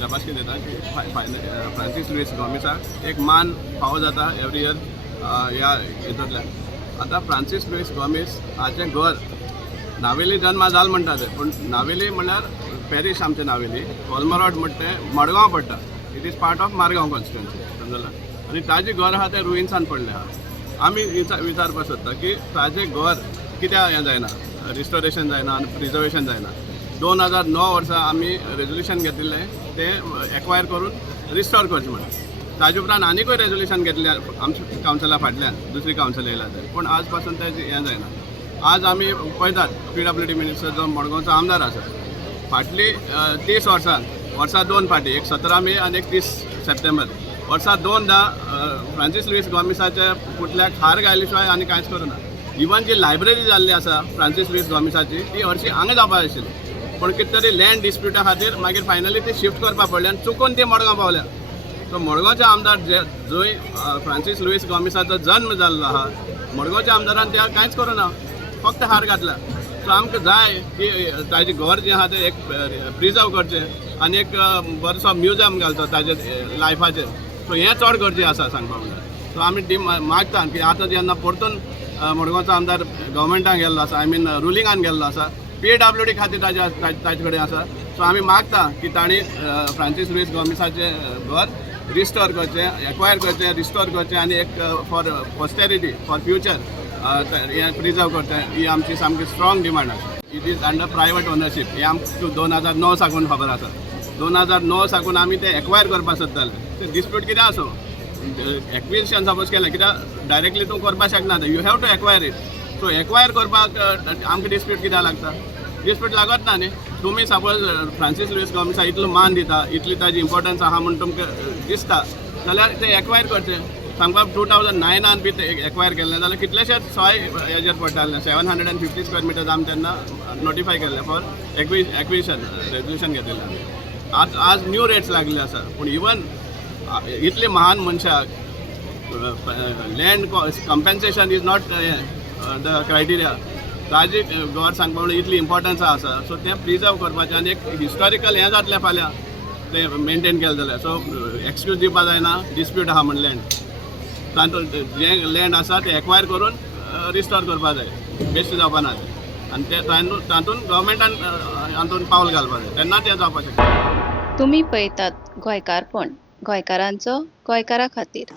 शाबासकी दिता की फ्रांसीस लुईस गॉमेजाक एक मान फावो जाता एवरी इयर ह्या हितूंतल्यान। आतां फ्रांसीस लुईस गॉमेज हाचें घर नावेली जन्म जालो म्हणटा ते, पूण नावेली म्हणल्यार पॅरीश आमचे नावेली, कोलमरॉड म्हणटा तें मडगांव पडटा, it is part of Margao constituency, समजलें। आनी ताजें घर आहा तें रुइन्सान पडलें आहा। आमी विचारपाक सोदता की ताजें घर कित्याक हें जायना, रिस्टोरेशन जायना आनी प्रिजर्वेशन जायना। 2009 वर्सा आमी रेजोल्युशन घेतिल्लें तें एक्वायर करून रिस्टोर करचें म्हणून। ताजे उपरांत आनीकूय रेजोल्युशन घेतलें आमच्या कावन्सिला फाटल्यान, दुसरी कावन्सिल येयला तर, पूण आज पासून तें हें जायना। आज आमी पळयतात PWD मिनिस्टर जो मडगांवचो आमदार आसा, फाटली 30 वर्सां 2 फाटी, एक 17 मे आनी एक 30 सप्टेंबर, वर्सां 2दा फ्रांसीस लुईस गॉमेजाच्या पुतल्याक हार घायले शिवाय आनी कांयच करूना। इवन जी लायब्ररी जाल्ली आसा फ्रांसीस लुईस गॉमेजाची ती हरशी हांगा जावपाक आशिल्ली, पूण कितें तरी लँड डिस्प्युटा खातीर मागीर फायनली ती शिफ्ट करपाक पडली आनी चुकून ती मडगांव पावल्या। सो मडगांवचे आमदार जंय फ्रांसीस लुईस गॉमेजाचो जल्म जाल्लो आहा, मडगांवच्या आमदारान त्या कांयच करूना, फक्त हार घातला। सो आमकां जाय की ताजें घर जें आहा तें एक प्रिजर्व करचें आनी एक बरोसो म्युजियम घालचो ताजे लायफाचेर। सो हें चड गरजेचें आसा सांगपाक म्हणल्यार। सो आमी मागता की आतां जेन्ना परतून मडगांवचो आमदार गव्हर्मेंटान गेल्लो आसा, आय मीन रुलिंगान गेल्लो आसा, PWD खातीर ताजे कडेन आसा। सो आमी मागता की तांणी फ्रांसीस लुईस गॉमेजाचें घर रिस्टोर करचें, एक्वायर करचें, रिस्टोर करचें आनी एक फॉर पोस्टेरिटी, फॉर फ्युचर हें प्रिजर्व करचें, ही आमची सामकी स्ट्रॉंग डिमांड आसा। It is under private ownership, हें आमकां 2009 साकून खबर आसा। 2009 साकून आमी तें एक्वायर करपाक सोदताले। तें डिस्प्यूट कितें आसूं, एक्विजिशन सपोज केलें, कित्याक डायरेक्टली तूं करपाक शकना, you have to acquire it. So acquire करपाक आमकां डिस्प्यूट कित्याक लागता, डिस्प्यूट लागत ना न्ही। तुमी सपोज फ्रांसीस लुईस गॉमेजाक इतलो मान दिता, इतली ताजी इम्पॉर्टन्स आहा म्हूण तुमकां दिसता, जाल्यार तें एक्वायर करचें। सांगपाक 2009 बी ते एक्वायर केल्लें जाल्यार कितलेशेच सॉय हेजेर पडटालें, 750 स्क्वेअर मिटर्स आमी तेन्ना नोटिफाय केल्लें फॉर एक्विजिशन, रेजोल्युशन घेतिल्लें। आज न्यू रेट्स लागले आसा, पूण इवन इतले महान मनशाक land compensation is not the criteria. ताजी घर सांगपाक म्हणल्यार इतली इम्पॉर्टन्स आसा। सो तें प्रिजर्व करपाचें आनी एक हिस्टॉरिकल हें जातलें फाल्यां तें मेनटेन केलें जाल्यार। सो एक्सक्यूज दिवपा जायना, डिस्प्यूट आहा म्हण लँड, तातूंत जें लँड आसा तें एक्वायर करून रिस्टोर करपा जाय, बेस्ट जावपा ना तें। आनी ते तातूंत गव्हर्मेंटान हातूंत पावल घालपा जाय, तेन्ना तें जावपाक शकता। तुम्ही पळयतात गोंयकारपण, गोंयकारांचो गोंयकारा खातीर।